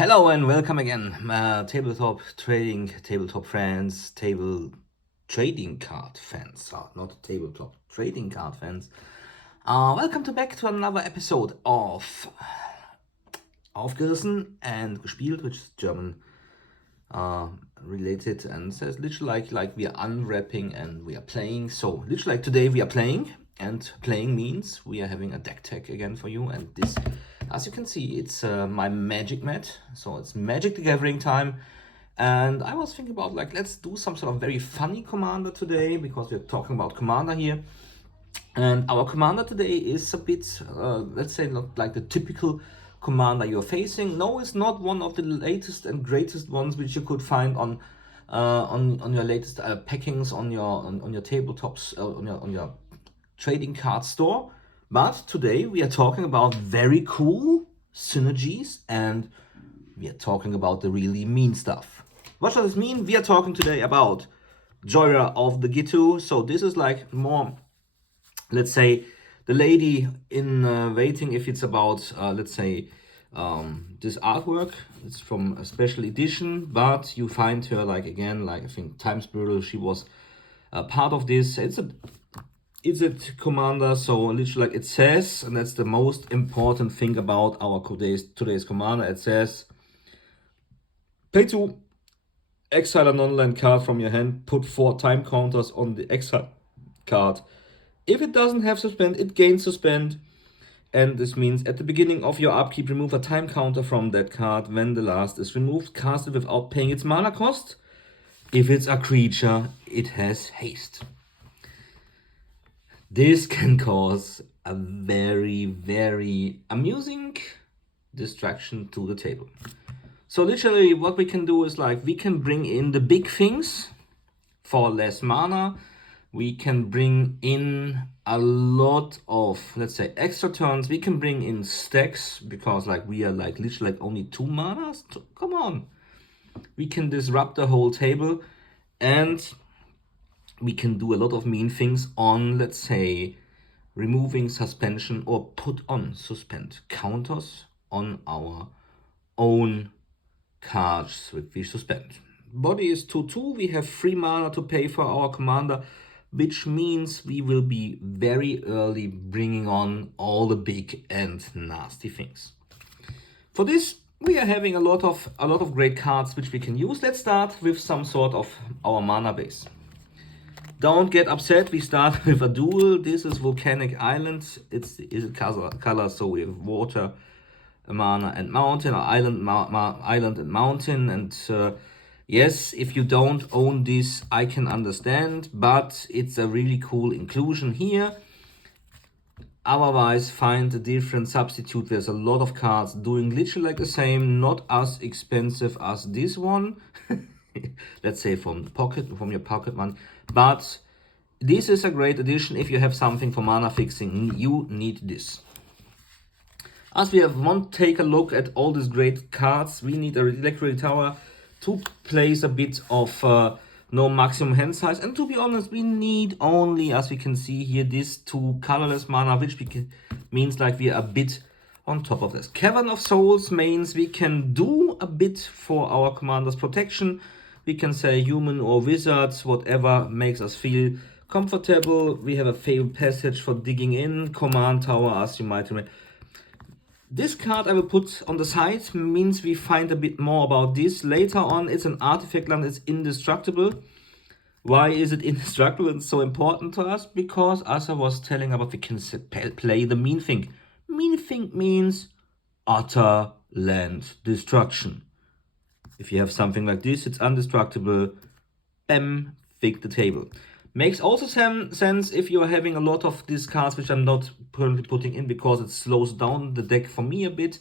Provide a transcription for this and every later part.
Hello and welcome again, tabletop trading, tabletop fans, table trading card fans, not tabletop trading card fans. Welcome back to another episode of Aufgerissen and Gespielt, which is German related, and says literally like we are unwrapping and we are playing. So literally like today we are playing, and playing means we are having a DeckTech again for you, and this, as you can see, it's my magic mat, so it's Magic the Gathering time. And I was thinking about let's do some sort of very funny commander today, because we're talking about commander here. And our commander today is a bit, let's say, not like the typical commander you're facing. No, it's not one of the latest and greatest ones which you could find on your latest packings on your tabletops, on your trading card store. But today we are talking about very cool synergies, and we are talking about the really mean stuff. What does this mean? We are talking today about Jhoira of the Ghitu. So this is like more, let's say, the lady in waiting. If it's about, let's say, this artwork, it's from a special edition, but you find her again, I think Times Brutal, she was part of this. It's a commander, so literally it says, and that's the most important thing about our today's commander. It says, pay 2, exile a non-land card from your hand, put 4 time counters on the exile card. If it doesn't have suspend, it gains suspend. And this means at the beginning of your upkeep, remove a time counter from that card. When the last is removed, cast it without paying its mana cost. If it's a creature, it has haste. This can cause a very, very amusing distraction to the table. So literally what we can do is we can bring in the big things for less mana. We can bring in a lot of, let's say, extra turns. We can bring in stacks, because we are literally only 2 manas. Come on. We can disrupt the whole table, and we can do a lot of mean things on, let's say, removing suspension or put on suspend counters on our own cards which we suspend. Body is 2/2. We have 3 mana to pay for our commander, which means we will be very early bringing on all the big and nasty things. For this, we are having a lot of great cards which we can use. Let's start with some sort of our mana base. Don't get upset, we start with a duel. This is Volcanic Island. It's a color, so we have water, mana, and mountain, or island, island and mountain. And yes, if you don't own this, I can understand, but it's a really cool inclusion here. Otherwise, find a different substitute. There's a lot of cards doing literally the same, not as expensive as this one. Let's say from your pocket money. But this is a great addition. If you have something for mana fixing, you need this. As we want to take a look at all these great cards, we need a Electric Tower to place a bit of no maximum hand size. And to be honest, we need only, as we can see here, these 2 colorless mana, which means we are a bit on top of this. Cavern of Souls means we can do a bit for our commander's protection. We can say human or wizards, whatever makes us feel comfortable. We have a favorite passage for digging in. Command Tower, as you might remember. This card I will put on the side, means we find a bit more about this later on. It's an artifact land, it's indestructible. Why is it indestructible and so important to us? Because, as I was telling about, we can play the mean thing. Mean thing means utter land destruction. If you have something like this, it's indestructible. Bam, fix the table. Makes also sense if you are having a lot of these cards, which I'm not currently putting in because it slows down the deck for me a bit.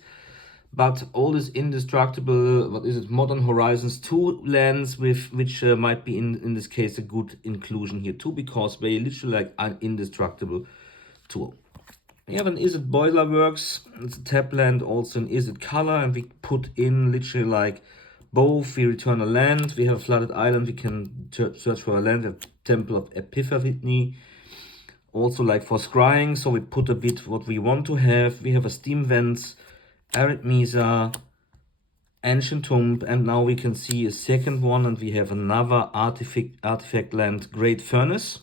But all this indestructible, what is it, Modern Horizons 2 lands, which might be in this case a good inclusion here too, because they literally are indestructible too. We have an Is It Boiler Works, it's a tap land, also an Is It Color, and we put in literally both. We return a land, we have a Flooded Island, we can search for a land, we have Temple of Epiphany, also for scrying, so we put a bit what we want to have. We have a Steam Vents, Arid Mesa, Ancient Tomb, and now we can see a second one, and we have another artifact land, Great Furnace.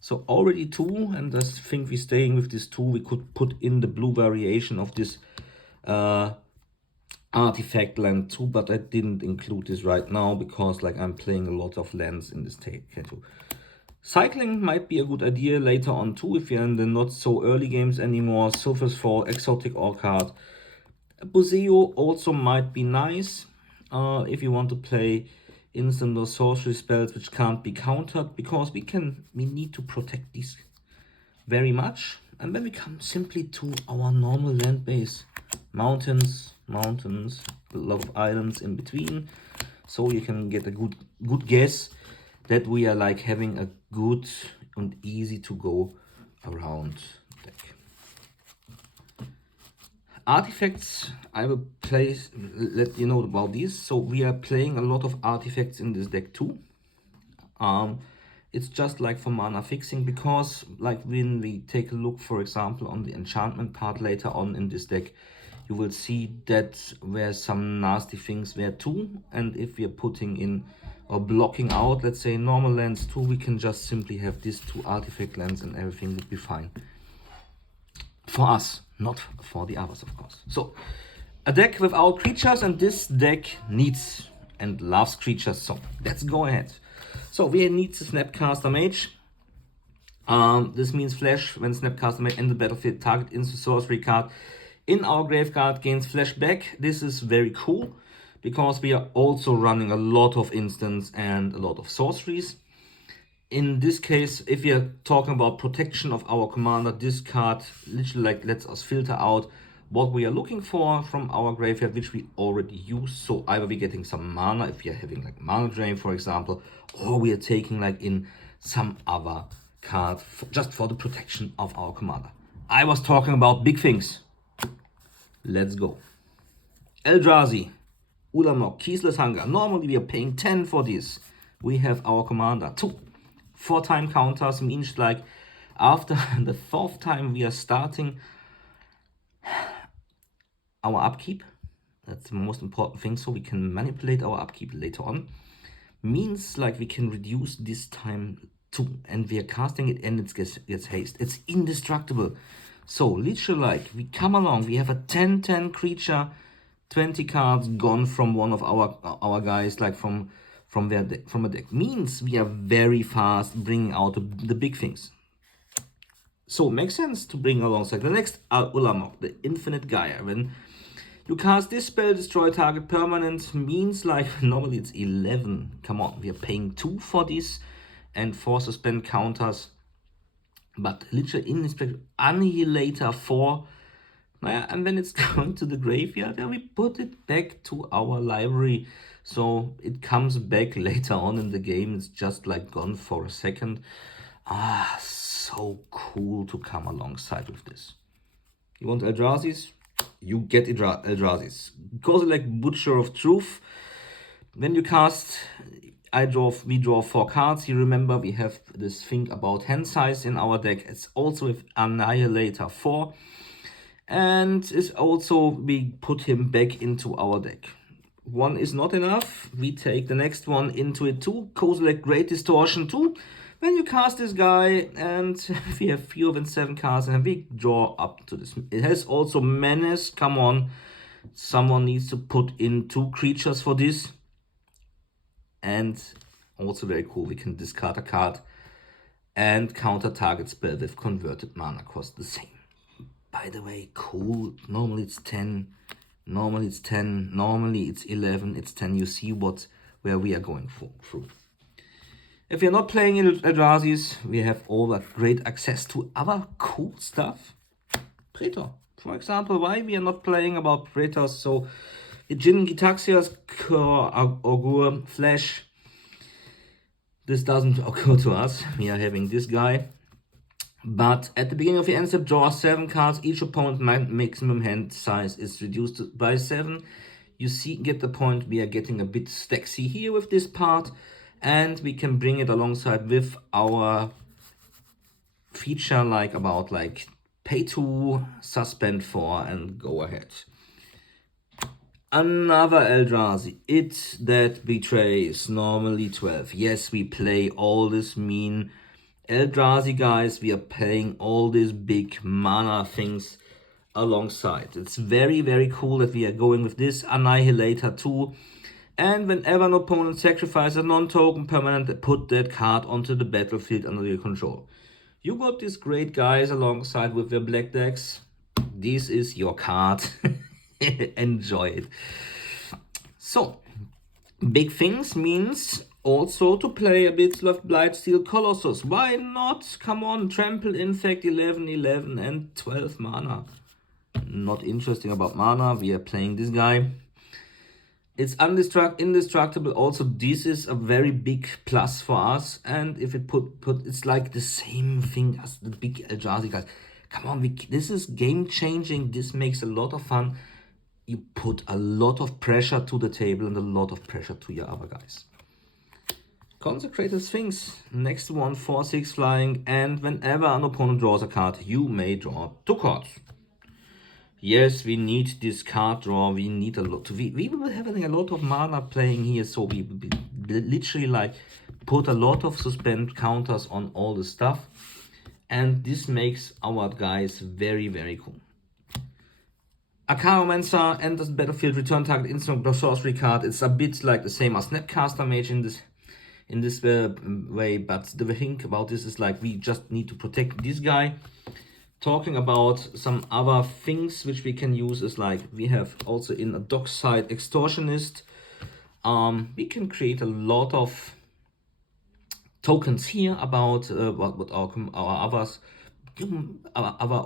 So already two, and I think we're staying with this two. We could put in the blue variation of this artifact land too, but I didn't include this right now because like I'm playing a lot of lands in this too. Cycling might be a good idea later on too, if you're in the not so early games anymore. Surface for exotic or card. Buceo also might be nice if you want to play instant or sorcery spells which can't be countered, because we need to protect these very much. And then we come simply to our normal land base. Mountains, a lot of islands in between. So you can get a good guess that we are like having a good and easy to go around deck. Artifacts, I will let you know about these. So we are playing a lot of artifacts in this deck too. It's just like for mana fixing, because like when we take a look, for example, on the enchantment part later on in this deck, you will see that there's some nasty things there too. And if we are putting in or blocking out, let's say, normal lands too, we can just simply have these two artifact lands and everything would be fine. For us, not for the others, of course. So, a deck without creatures, and this deck needs and loves creatures, so let's go ahead. So, we need the Snapcaster Mage. This means flash when Snapcaster Mage enter the battlefield, target instant sorcery card in our graveyard gains flash back. This is very cool, because we are also running a lot of instants and a lot of sorceries. In this case, if we are talking about protection of our commander, this card literally like lets us filter out what we are looking for from our graveyard, which we already use. So either we're getting some mana if we are having like mana drain, for example, or we are taking like in some other card just for the protection of our commander. I was talking about big things. Let's go. Eldrazi, Ulamog, Keyless Hunger. Normally we are paying 10 for this. We have our commander 2. 4-time counters means like after the 4th time we are starting our upkeep. That's the most important thing, so we can manipulate our upkeep later on. Means like we can reduce this time too, and we are casting it and it gets haste. It's indestructible. So literally like we come along, we have a 10-10 creature, 20 cards gone from one of our guys, like from a deck. Means we are very fast bringing out the big things. So it makes sense to bring alongside the next Ulamog, the Infinite Gaia. When you cast this spell, destroy target permanent, means like normally it's 11. Come on, we are paying 2 for this and 4 suspend counters. But literally in Annihilator 4. And when it's going to the graveyard, we put it back to our library. So it comes back later on in the game. It's just like gone for a second. So cool to come alongside with this. You want Eldrazi's? You get Eldrazi's. Goes like Butcher of Truth. When you cast, we draw 4 cards. You remember we have this thing about hand size in our deck. It's also with Annihilator 4. And it's also, we put him back into our deck. 1 is not enough. We take the next one into it too. Kozilek Great Distortion 2. When you cast this guy and we have fewer than 7 cards and we draw up to this. It has also Menace. Come on. Someone needs to put in 2 creatures for this. And also very cool, we can discard a card and counter target spell with converted mana cost the same. By the way, cool. Normally it's 10. Normally it's 10. Normally it's 11. It's 10. You see where we are going through. If you're not playing in Eldrazi's, we have all that great access to other cool stuff. Praetor. For example, why we are not playing about Praetors? So, Jin Gitaxias, Augur, Flash. This doesn't occur to us. We are having this guy. But at the beginning of your end step, draw 7 cards. Each opponent's maximum hand size is reduced by 7. You get the point. We are getting a bit staxy here with this part. And we can bring it alongside with our feature pay 2, suspend 4, and go ahead. Another Eldrazi, It That Betrays, normally 12. Yes, we play all this mean Eldrazi, guys. We are playing all these big mana things alongside. It's very, very cool that we are going with this Annihilator too. And whenever an opponent sacrifices a non-token permanent, put that card onto the battlefield under your control. You got these great guys alongside with their black decks. This is your card. Enjoy it. So, big things means also to play a bit of Blightsteel Colossus. Why not? Come on, trample, infect, 11, 11 and 12 mana. Not interesting about mana. We are playing this guy. It's indestructible. Also, this is a very big plus for us. And if it put it's like the same thing as the big Eldrazi guys. Come on, this is game changing. This makes a lot of fun. You put a lot of pressure to the table and a lot of pressure to your other guys. Consecrated Sphinx, next one, 4/6 flying, and whenever an opponent draws a card, you may draw 2 cards. Yes, we need this card draw. We need a lot. We will be having a lot of mana playing here, so we literally like put a lot of suspend counters on all the stuff, and this makes our guys very, very cool. Acharomancer enters the battlefield, return target instant or sorcery card. It's a bit like the same as Snapcaster Mage in this way, but the thing about this is like we just need to protect this guy. Talking about some other things which we can use is like we have also in a Dockside Extortionist. We can create a lot of tokens here about what our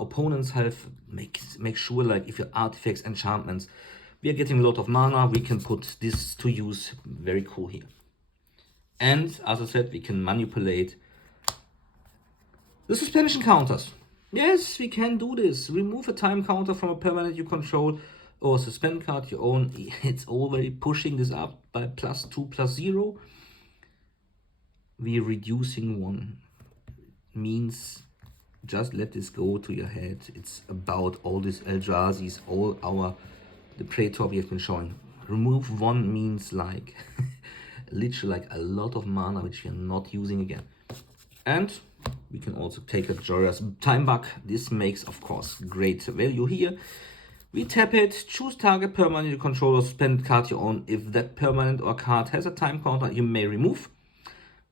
opponents have. Make sure like if your artifacts, enchantments, we are getting a lot of mana. We can put this to use. Very cool here. And as I said, we can manipulate the suspension counters. Yes, we can do this. Remove a time counter from a permanent you control or suspend card you own. It's already pushing this up by +2, +0. We're reducing 1. Means just let this go to your head. It's about all these Eldrazi's, all the Praetor we have been showing. Remove 1 means like literally like a lot of mana which we are not using again. And we can also take a Jhoira's Time Bug. This makes, of course, great value here. We tap it, choose target permanent you control or suspend card you own. If that permanent or card has a time counter, you may remove,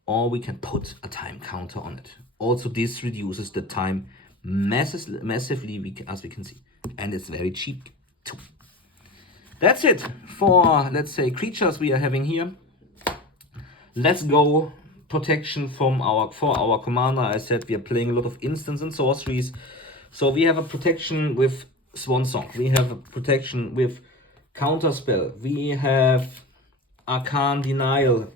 or we can put a time counter on it. Also, this reduces the time massively, as we can see, and it's very cheap too. That's it for, let's say, creatures we are having here. Let's go protection for our commander. I said we are playing a lot of instants and sorceries, so we have a protection with Swan Song. We have a protection with Counterspell. We have Arcane Denial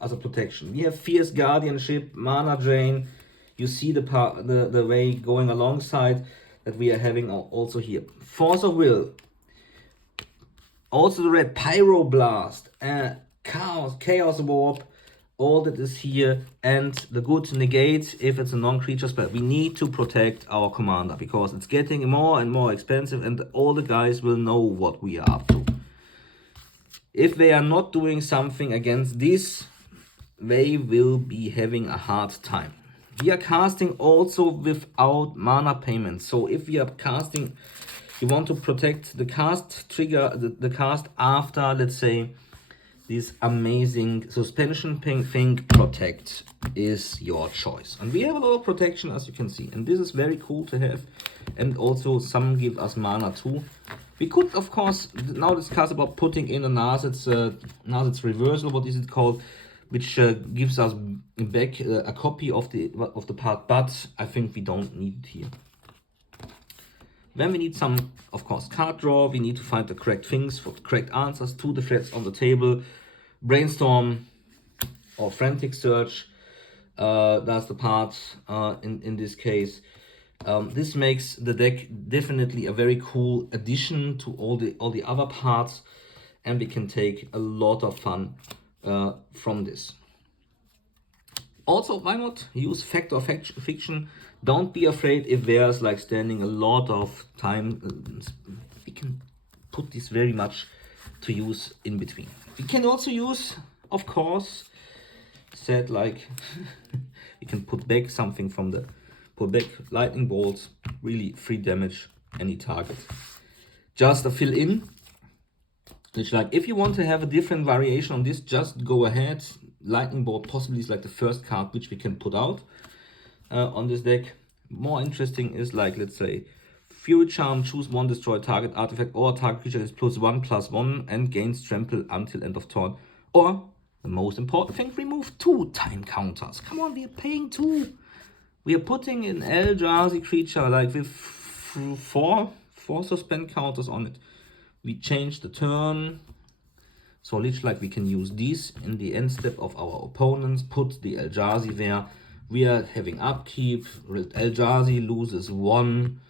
as a protection. We have Fierce Guardianship, Mana Drain. You see the way going alongside that we are having also here. Force of Will. Also the red Pyroblast, Chaos Warp, all that is here, and the good negate if it's a non-creature spell. We need to protect our commander because it's getting more and more expensive and all the guys will know what we are up to. If they are not doing something against this, they will be having a hard time. We are casting also without mana payments. So if we are casting, you want to protect the cast trigger, the cast after, let's say, this amazing suspension thing, protect is your choice. And we have a lot of protection, as you can see. And this is very cool to have. And also some give us mana too. We could, of course, now discuss about putting in a Nazit's reversal, what is it called, which gives us back a copy of the part, but I think we don't need it here. Then we need some, of course, card draw. We need to find the correct things for the correct answers to the threats on the table. Brainstorm or frantic search, that's the part in this case. This makes the deck definitely a very cool addition to all the other parts, and we can take a lot of fun from this. Also, why not use fact or fiction? Don't be afraid if there's like standing a lot of time. We can put this very much to use in between. We can also use, of course, said like you can put back something from the put back lightning bolts, really free damage any target. Just a fill in. It's like if you want to have a different variation on this, just go ahead. Lightning bolt possibly is like the first card which we can put out on this deck. More interesting is like, let's say, Fury Charm, choose one, destroy target artifact or target creature is +1/+1 and gains trample until end of turn. Or, the most important thing, remove 2 time counters. Come on, we are paying 2. We are putting an Eldrazi creature like with 4 suspend counters on it. We change the turn, so literally like we can use these in the end step of our opponents, put the Eldrazi there. We are having upkeep, Eldrazi loses 1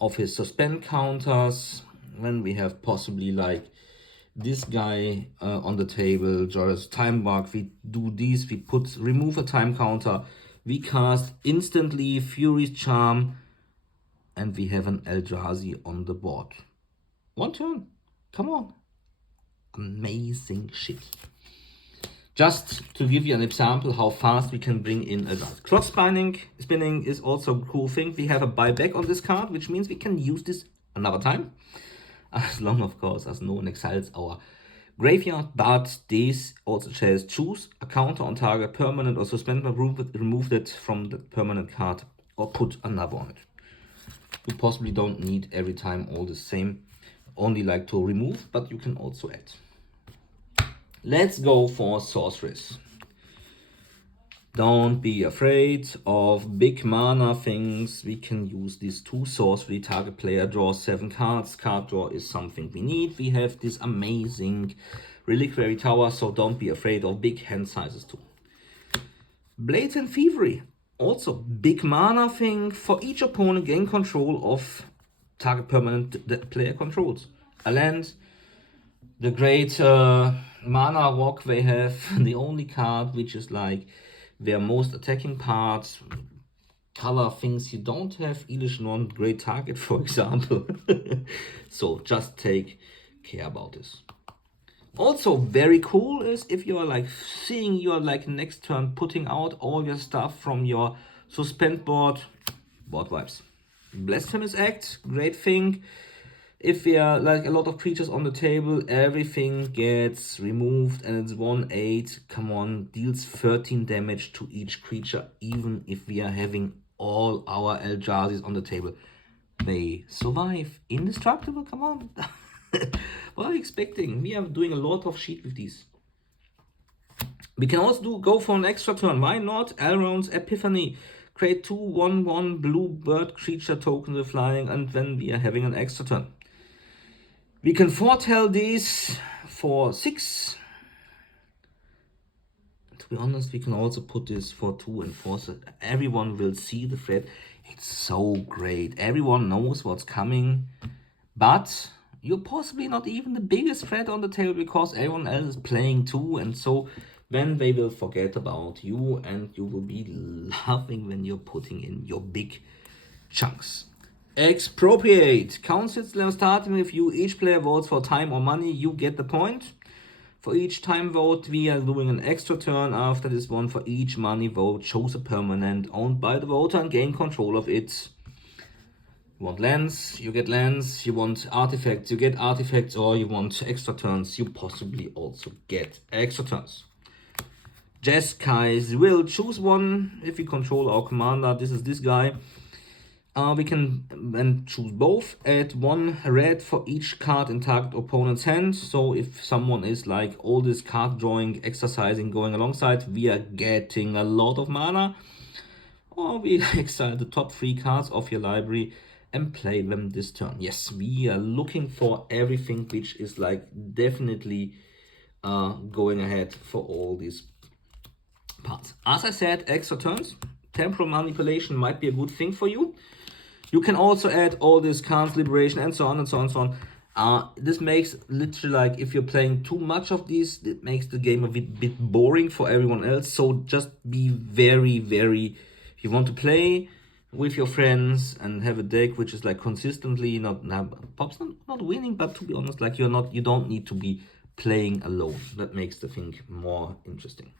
of his suspend counters. Then we have possibly like this guy on the table, Jhoira's time mark. We do these, we remove a time counter, we cast instantly Fury's Charm, and we have an Eldrazi on the board. 1 turn. Come on. Amazing shit. Just to give you an example how fast we can bring in Eldrazi. Clock spinning is also a cool thing. We have a buyback on this card, which means we can use this another time. As long, of course, as no one exiles our graveyard. But this also says choose a counter on target, permanent or suspend, remove it from the permanent card or put another on it. You possibly don't need every time all the same. Only like to remove, but you can also add. Let's go for Sorceries. Don't be afraid of big mana things. We can use these 2 sorcery. Target player draws 7 cards. Card draw is something we need. We have this amazing Reliquary Tower, so don't be afraid of big hand sizes too. Blatant Thievery. Also big mana thing. For each opponent, gain control of target permanent that player controls. A land, the great mana rock they have, the only card which is like their most attacking parts, color things you don't have, Elish non great target for example. So just take care about this. Also very cool is if you are like seeing your like next turn putting out all your stuff from your suspend board vibes. Blasphemous Act, great thing. If we are like a lot of creatures on the table, everything gets removed and it's 1/8. Come on, deals 13 damage to each creature, even if we are having all our Eldrazi's on the table. They survive. Indestructible, come on. What are we expecting? We are doing a lot of shit with these. We can also go for an extra turn. Why not? Elrond's Epiphany. Create 2 1/1 blue bird creature tokens with flying, and then we are having an extra turn. We can foretell these for 6. To be honest, we can also put this for 2 and 4. So everyone will see the threat. It's so great. Everyone knows what's coming. But you're possibly not even the biggest threat on the table because everyone else is playing too. And so then they will forget about you and you will be laughing when you're putting in your big chunks. Expropriate. Councils starting with you. Each player votes for time or money. You get the point. For each time vote, we are doing an extra turn after this one. For each money vote, choose a permanent owned by the voter and gain control of it. You want lands, you get lands. You want artifacts, you get artifacts. Or you want extra turns, you possibly also get extra turns. Jeskai will choose one. If we control our commander, this is this guy. We can then choose both. Add 1 red for each card in target opponent's hand. So if someone is like all this card drawing, exercising, going alongside, we are getting a lot of mana. Or we exile the top 3 cards of your library and play them this turn. Yes, we are looking for everything which is like definitely going ahead for all these parts. As I said, extra turns. Temporal manipulation might be a good thing for you. You can also add all these cards, liberation, and so on and so on and so on. This makes literally like if you're playing too much of these, it makes the game a bit boring for everyone else. So just be very, very, if you want to play with your friends and have a deck which is like consistently pops not winning, but to be honest, like you don't need to be playing alone. That makes the thing more interesting.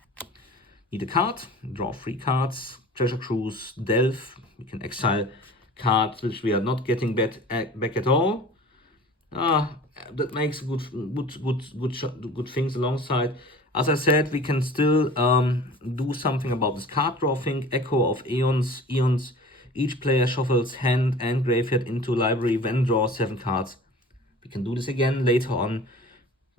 Need a card, draw 3 cards, treasure cruise, delve. We can exile cards which we are not getting back at all. That makes good things alongside. As I said, we can still do something about this card draw thing. Echo of Eons. Each player shuffles hand and graveyard into library, then draws 7 cards. We can do this again later on.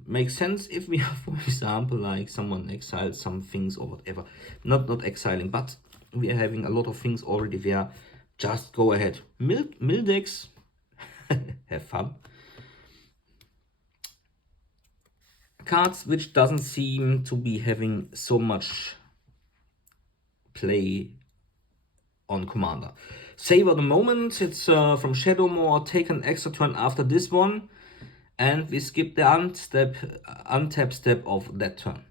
Makes sense if we have, for example, like someone exiled some things or whatever. Not exiling, but we are having a lot of things already there. Just go ahead. Mill decks. Have fun. Cards which doesn't seem to be having so much play on Commander. Savor the moment. It's from Shadowmoor. Take an extra turn after this one, and we skip the untap step of that turn.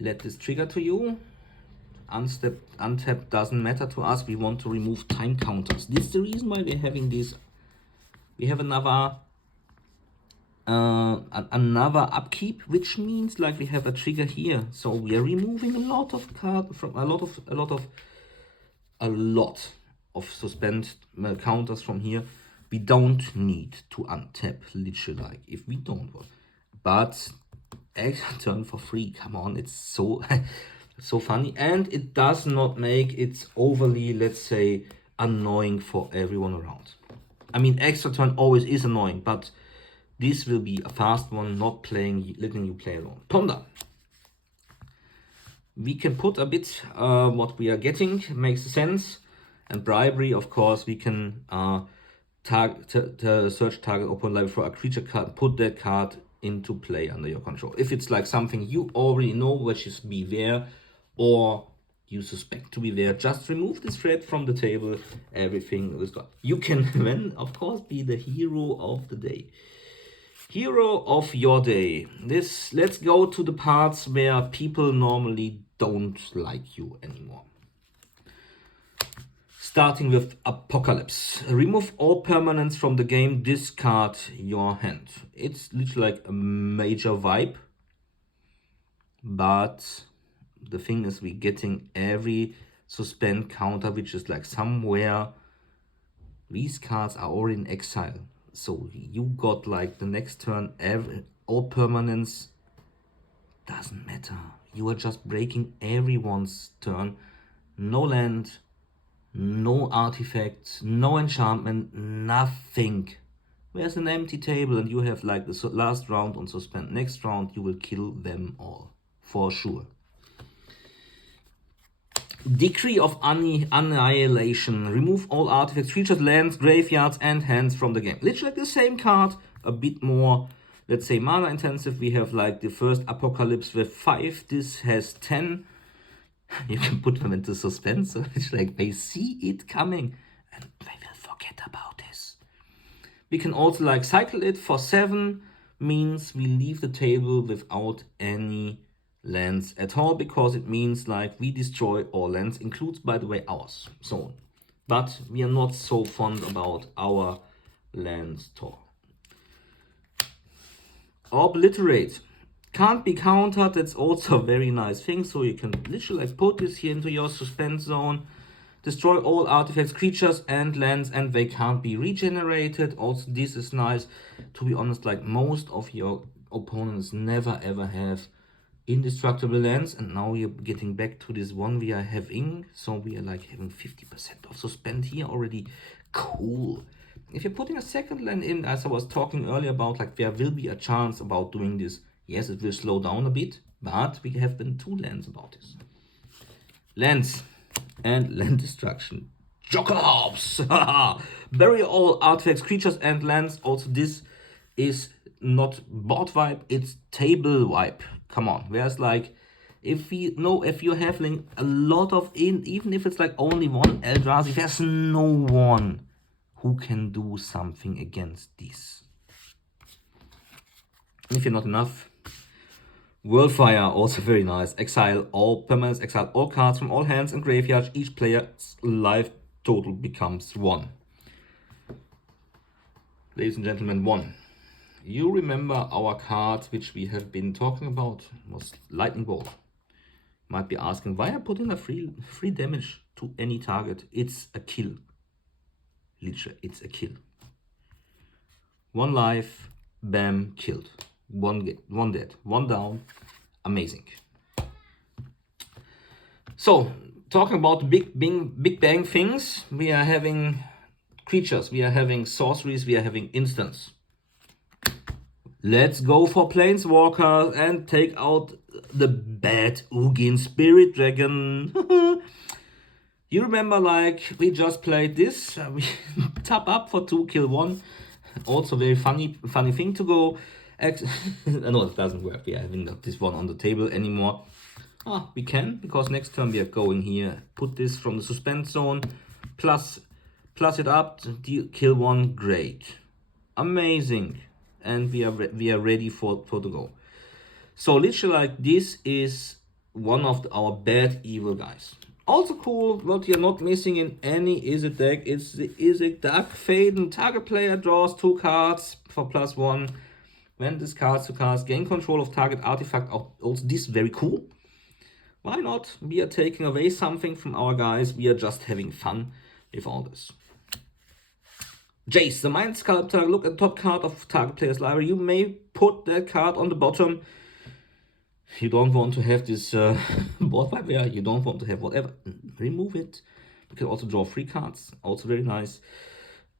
Let this trigger to you. Untap doesn't matter to us. We want to remove time counters. This is the reason why we're having this. We have another upkeep, which means like we have a trigger here. So we are removing a lot of cards from a lot of suspend counters from here. We don't need to untap, literally, like if we don't want. But extra turn for free, come on, it's so so funny, and it does not make it overly, let's say, annoying for everyone around. I mean, extra turn always is annoying, but this will be a fast one, not letting you play alone. Ponder. We can put a bit what we are getting, makes sense. And bribery, of course, we can search target open library for a creature card, put that card into play under your control. If it's like something you already know, which is be there, or you suspect to be there, just remove this thread from the table. Everything is gone. You can then, of course, be the hero of the day. Hero of your day. Let's go to the parts where people normally don't like you anymore. Starting with Apocalypse. Remove all permanents from the game, discard your hand. It's literally like a major vibe. But the thing is, we're getting every suspend counter, which is like somewhere. These cards are already in exile. So you got like the next turn, all permanents. Doesn't matter. You are just breaking everyone's turn. No land. No artifacts, no enchantment, nothing. There's an empty table and you have like the last round on suspend. Next round you will kill them all, for sure. Decree of Annihilation. Remove all artifacts, creatures, lands, graveyards and hands from the game. Literally the same card, a bit more, let's say, mana intensive. We have like the first Apocalypse with 5. This has 10. You can put them into suspense, so it's like they see it coming and they will forget about this. We can also like cycle it for 7, means we leave the table without any lands at all, because it means like we destroy all lands, includes, by the way, ours. So, but we are not so fond about our lands at all. Obliterate. Can't be countered. That's also a very nice thing. So you can literally like put this here into your suspense zone, destroy all artifacts, creatures and lands, and they can't be regenerated. Also, this is nice. To be honest, like most of your opponents never ever have indestructible lands, and now you're getting back to this one we are having. So we are like having 50% of suspend here already. Cool. If you're putting a second land in, as I was talking earlier about, like there will be a chance about doing this. Yes, it will slow down a bit, but we have been 2 lands about this. Lands and land destruction. Jockalhops! Bury all artifacts, creatures and lands. Also, this is not board vibe, it's table vibe. Come on, whereas like, if you have like a lot of, even if it's like only one Eldrazi, there's no one who can do something against this. And if you're not enough, Worldfire, also very nice. Exile all permanents, exile all cards from all hands and graveyards. Each player's life total becomes 1. Ladies and gentlemen, 1. You remember our card which we have been talking about was Lightning Bolt. Might be asking why I put in a free damage to any target. It's a kill. Literally, it's a kill. 1 life, bam, killed. 1 dead, 1 down. Amazing. So, talking about big bang things, we are having creatures, we are having sorceries, we are having instants. Let's go for Planeswalkers and take out the bad Ugin Spirit Dragon. You remember, like, we just played this. We tap up for 2, kill 1. Also very funny thing to go. No, it doesn't work. We are having this one on the table anymore. We can, because next turn we are going here. Put this from the suspense zone. Plus it up. Kill 1. Great. Amazing. And we are ready for the go. So literally, like, this is one of our bad evil guys. Also cool, what you're not missing in any Izzet deck, it's the Izzet Dark Faden. Target player draws 2 cards for +1. When discards 2 cards, gain control of target artifact. Also, this is very cool. Why not? We are taking away something from our guys. We are just having fun with all this. Jace, the Mind Sculptor. Look at the top card of target player's library. You may put that card on the bottom. You don't want to have this board wipe there. You don't want to have whatever. Remove it. We can also draw 3 cards. Also very nice.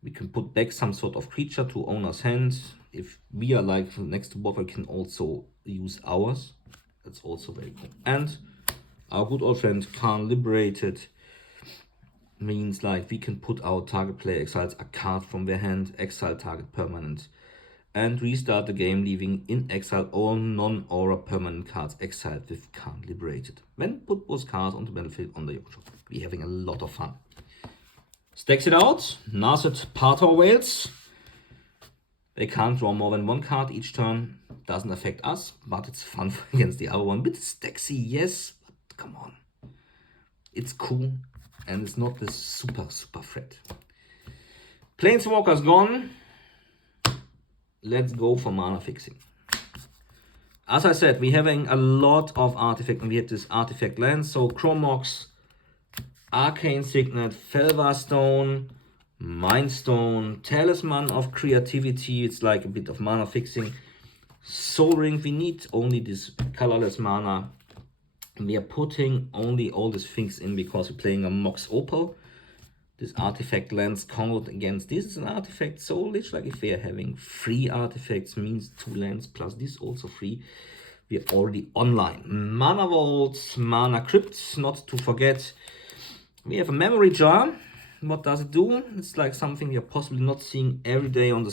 We can put back some sort of creature to owner's hand. If we are like next to board, we can also use ours. That's also very cool. And our good old friend Khan Liberated means, like, we can put our target player exiles a card from their hand, exile target permanent, and restart the game, leaving in exile all non-aura permanent cards exiled with Khan Liberated. Then put those cards on the battlefield on the workshop. We're having a lot of fun. Stacks it out. Narset Partor Whales. They can't draw more than 1 card each turn. Doesn't affect us, but it's fun against the other one. Bit staxy, yes, but come on. It's cool, and it's not this super threat. Planeswalker's gone. Let's go for mana fixing. As I said, we're having a lot of artifacts, and we have this artifact land. So Chromox, Arcane Signet, Felvar Stone, Mind Stone, Talisman of Creativity. It's like a bit of mana fixing. Soul Ring, we need only this colorless mana. We are putting only all these things in because we're playing a Mox Opal. This artifact lands comboed against this is an artifact, so literally, like, if we are having 3 artifacts, means 2 lands plus this also 3. We are already online. Mana Vaults, Mana Crypts, not to forget. We have a Memory Jar. What does it do? It's like something we are possibly not seeing every day on the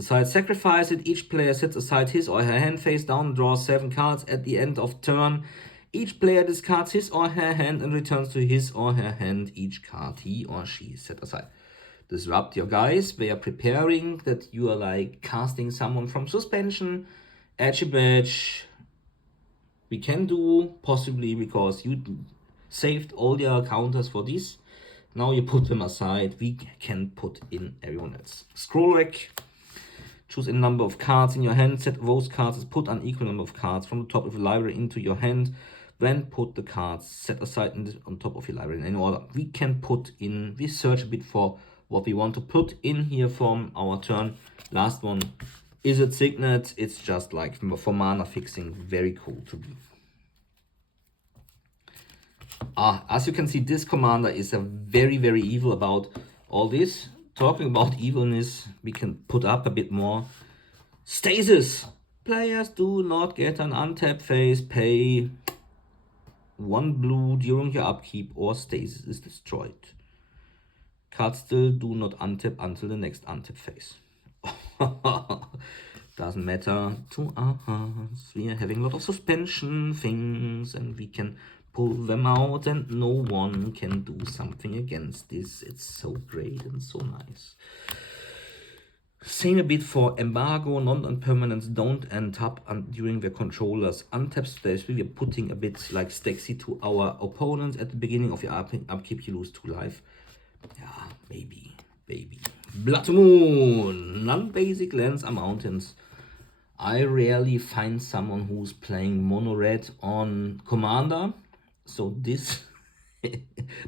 side. Sacrifice it. Each player sets aside his or her hand face down and draws 7 cards at the end of turn. Each player discards his or her hand and returns to his or her hand each card he or she set aside. Disrupt your guys. They are preparing that you are like casting someone from suspension. Edgy badge. We can do possibly because you saved all your counters for this. Now you put them aside. We can put in everyone else. Scroll rack. Choose a number of cards in your hand. Set those cards as put an equal number of cards from the top of the library into your hand. Then put the cards set aside on top of your library in order. We can put in, we search a bit for what we want to put in here from our turn. Last one, Izzet Signet. It's just like for mana fixing, very cool to be. As you can see, this commander is a very evil about all this. Talking about evilness, we can put up a bit more. Stasis. Players do not get an untap phase. Pay 1 blue during your upkeep or stasis is destroyed. Cards still do not untap until the next untap phase. Doesn't matter to us. We are having a lot of suspension things and we can pull them out and no one can do something against this. It's so great and so nice. Same a bit for embargo, non-permanents don't untap during the controller's untap stage. We are putting a bit like Staxy to our opponents at the beginning of your upkeep. You lose 2 life. Yeah, maybe. Blood Moon. Non-basic lands are mountains. I rarely find someone who's playing mono red on Commander. So this,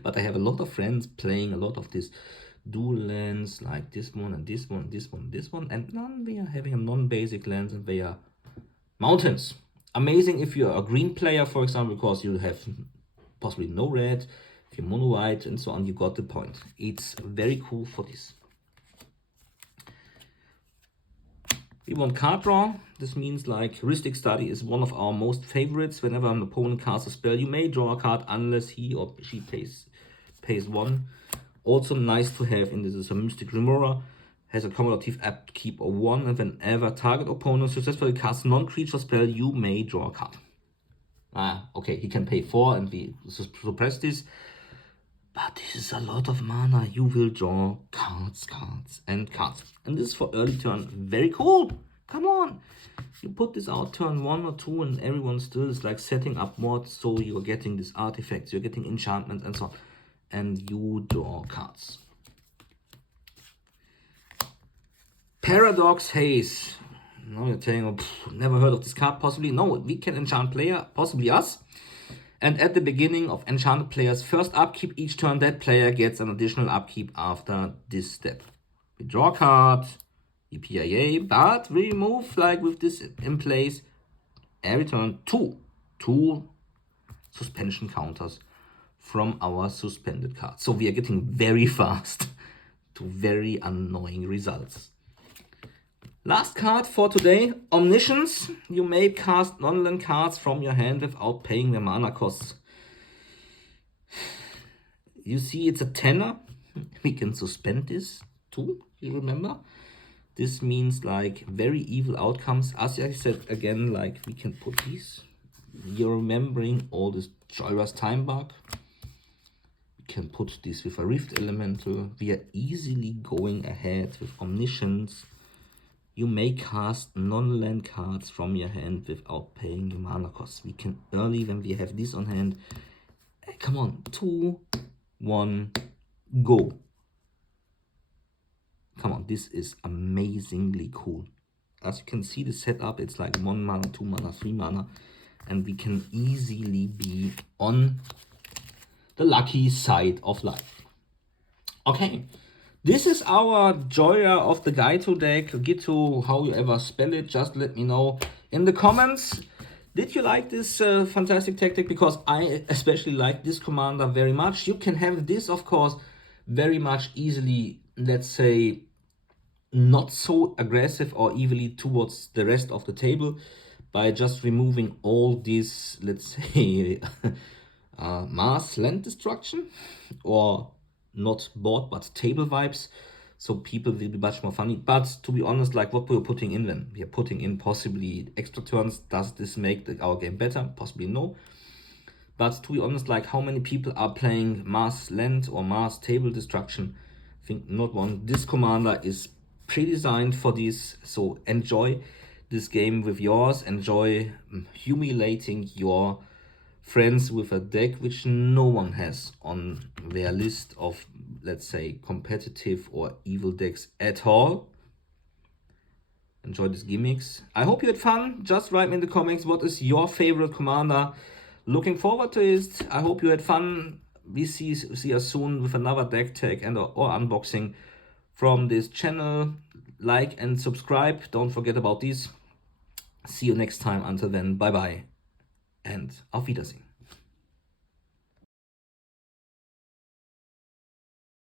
but I have a lot of friends playing a lot of this dual lands like this one and this one, this one, this one, and none we are having a non-basic lands and they are mountains. Amazing if you're a green player, for example, because you have possibly no red, if you're mono white and so on, you got the point. It's very cool for this. We want card draw. This means like heuristic study is one of our most favorites. Whenever an opponent casts a spell, you may draw a card unless he or she pays 1. Also nice to have in this is a Mystic Remora, has a cumulative upkeep of 1, and whenever target opponent successfully casts non-creature spell, you may draw a card. Okay, he can pay 4 and we suppress this. But this is a lot of mana. You will draw cards. And this is for early turn. Very cool. Come on. You put this out turn 1 or 2 and everyone still is like setting up mods. So you're getting these artifacts, you're getting enchantments and so on. And you draw cards. Paradox Haze. Now you're telling, oh, never heard of this card, possibly. No, we can enchant player, possibly us. And at the beginning of enchanted player's first upkeep each turn, that player gets an additional upkeep after this step. We draw a card, EPIA, but we remove, like with this in place, every turn 2 suspension counters from our suspended cards. So we are getting very fast to very annoying results. Last card for today, Omniscience. You may cast non-land cards from your hand without paying their mana costs. You see it's a 10er. We can suspend this too, you remember? This means like very evil outcomes. As I said again, like we can put these. You're remembering all this Jhoira's time bug. We can put this with a Rift Elemental. We are easily going ahead with Omniscience. You may cast non-land cards from your hand without paying your mana costs. We can early when we have this on hand. Come on, 2, 1, go. Come on, this is amazingly cool. As you can see the setup, it's like 1 mana, 2 mana, 3 mana. And we can easily be on the lucky side of life. Okay. This is our Jhoira of the Ghitu deck. Ghitu, how you ever spell it, just let me know in the comments. Did you like this fantastic tactic? Because I especially like this commander very much. You can have this, of course, very much easily, let's say, not so aggressive or evilly towards the rest of the table by just removing all these, let's say, mass land destruction or not board but table vibes, so people will be much more funny. But to be honest, like what we're putting in then, we are putting in possibly extra turns. Does this make our game better? Possibly no. But to be honest, like how many people are playing mass land or mass table destruction? I think not one. This commander is pre-designed for this, so enjoy this game with yours. Enjoy humiliating your friends with a deck which no one has on their list of, let's say, competitive or evil decks at all. Enjoy these gimmicks. I hope you had fun. Just write me in the comments what is your favorite commander. Looking forward to it. I hope you had fun. We see us soon with another DeckTech and or unboxing from this channel. Like and subscribe. Don't forget about these. See you next time. Until then, bye bye and auf Wiedersehen.